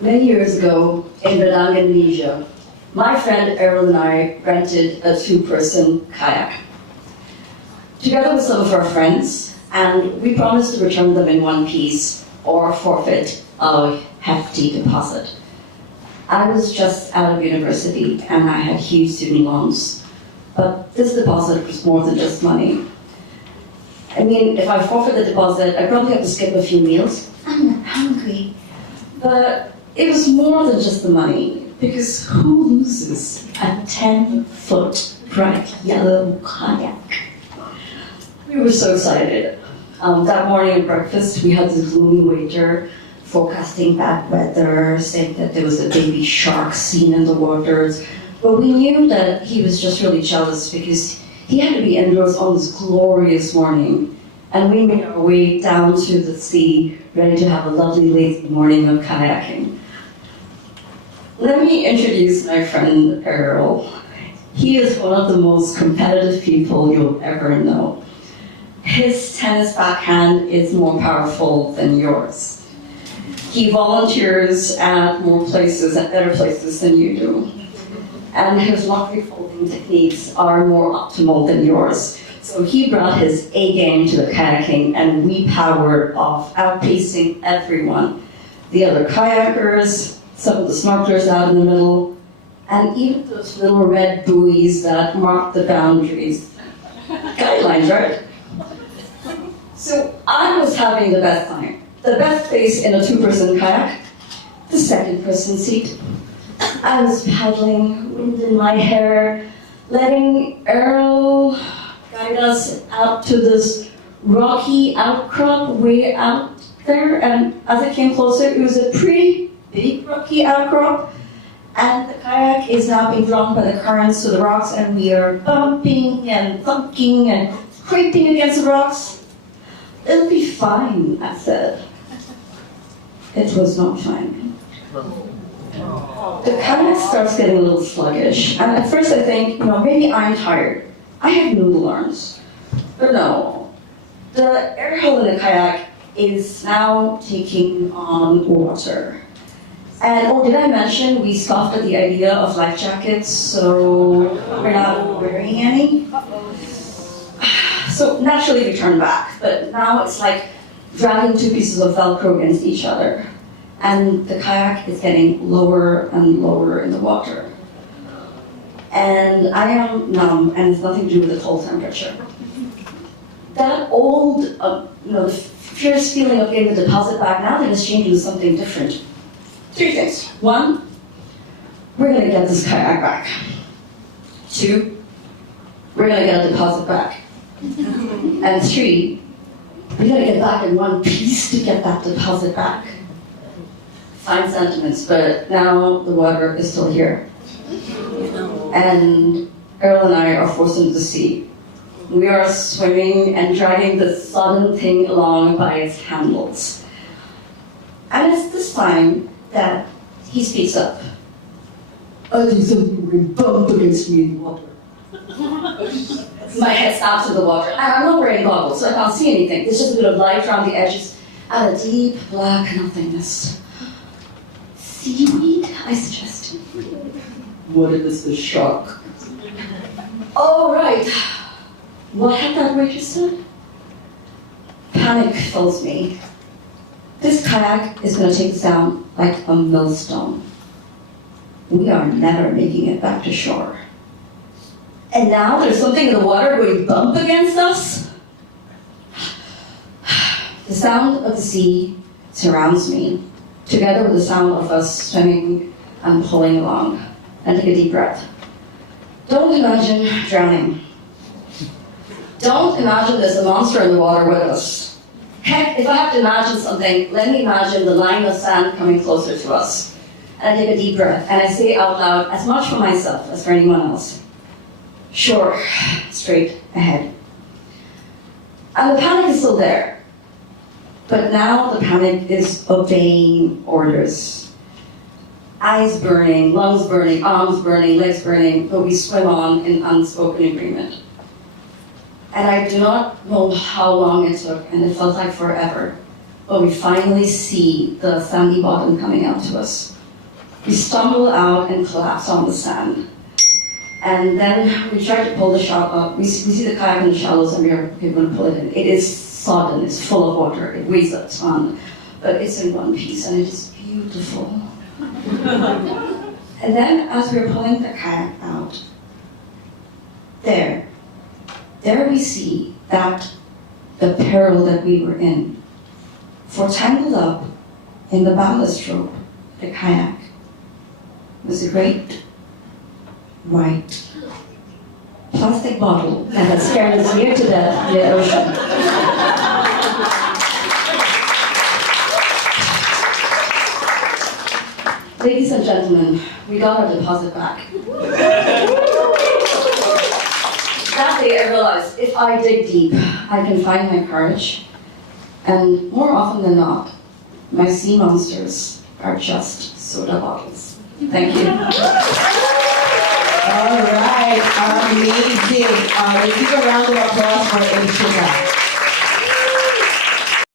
Many years ago in Penang, Indonesia, my friend Errol and I rented a two-person kayak. Together with some of our friends, and we promised to return them in one piece or forfeit a hefty deposit. I was just out of university and I had huge student loans, but this deposit was more than just money. I mean, if I forfeit the deposit, I probably have to skip a few meals. I'm not hungry. But it was more than just the money, because who loses a 10-foot bright yellow kayak? We were so excited. That morning at breakfast, we had this gloomy waiter forecasting bad weather, saying that there was a baby shark seen in the waters. But we knew that he was just really jealous because he had to be indoors on this glorious morning. And we made our way down to the sea, ready to have a lovely lazy morning of kayaking. Let me introduce my friend Errol. He is one of the most competitive people you'll ever know. His tennis backhand is more powerful than yours. He volunteers at more places, at better places than you do. And his laundry folding techniques are more optimal than yours. So he brought his A game to the kayaking and we powered off, outpacing everyone. The other kayakers, some of the snorkelers out in the middle, and even those little red buoys that mark the boundaries. Guidelines, right? So I was having the best time. The best place in a two-person kayak, the second-person seat. I was paddling, wind in my hair, letting Errol guide us out to this rocky outcrop way out there. And as it came closer, it was a pretty big rocky outcrop. And the kayak is now being drawn by the currents to the rocks, and we are bumping and thunking and scraping against the rocks. It'll be fine, I said. It was not fine. The kayak starts getting a little sluggish, and at first I think, maybe I'm tired. I have noodle arms. But no, the air hole in the kayak is now taking on water. And did I mention we scoffed at the idea of life jackets, so we're not wearing any? So naturally we turn back, but now it's like dragging two pieces of Velcro against each other. And the kayak is getting lower and lower in the water. And I am numb, and it's nothing to do with the cold temperature. That old, the fierce feeling of getting the deposit back, now that it's changed into something different. Three things. One, we're gonna get this kayak back. Two, we're gonna get a deposit back. And three, we gotta get back in one piece to get that deposit back. Fine sentiments, but now the water is still here. And Errol and I are forced into the sea. We are swimming and dragging this sodden thing along by its handles. And it's this time that he speaks up. I think something will bump against me in the water. My head snaps in the water, and I'm not wearing goggles, so I can't see anything. There's just a bit of light around the edges, and a deep black nothingness. Seaweed, I suggested. What is the shark? Oh, right. What had that waiter said? Panic fills me. This kayak is going to take us down like a millstone. We are never making it back to shore. And now there's something in the water going bump against us? The sound of the sea surrounds me, together with the sound of us swimming and pulling along. And take a deep breath. Don't imagine drowning. Don't imagine there's a monster in the water with us. Heck, if I have to imagine something, let me imagine the line of sand coming closer to us. And I take a deep breath, and I say out loud, as much for myself as for anyone else. Sure, straight ahead. And the panic is still there. But now the panic is obeying orders. Eyes burning, lungs burning, arms burning, legs burning, but we swim on in unspoken agreement. And I do not know how long it took, and it felt like forever. but we finally see the sandy bottom coming out to us. We stumble out and collapse on the sand. And then we try to pull the shot up. We see the kayak in the shallows and we're going to pull it in. It is sodden, it's full of water, it weighs a ton, but it's in one piece and it is beautiful. And then as we're pulling the kayak out, there we see that the peril that we were in. For tangled up in the ballast rope, the kayak, was a great white plastic bottle that had scared us near to death in the ocean. Ladies and gentlemen, we got our deposit back. That day I realized if I dig deep, I can find my courage. And more often than not, my sea monsters are just soda bottles. Thank you. All right, amazing. Let's give a round of applause for Ipshita.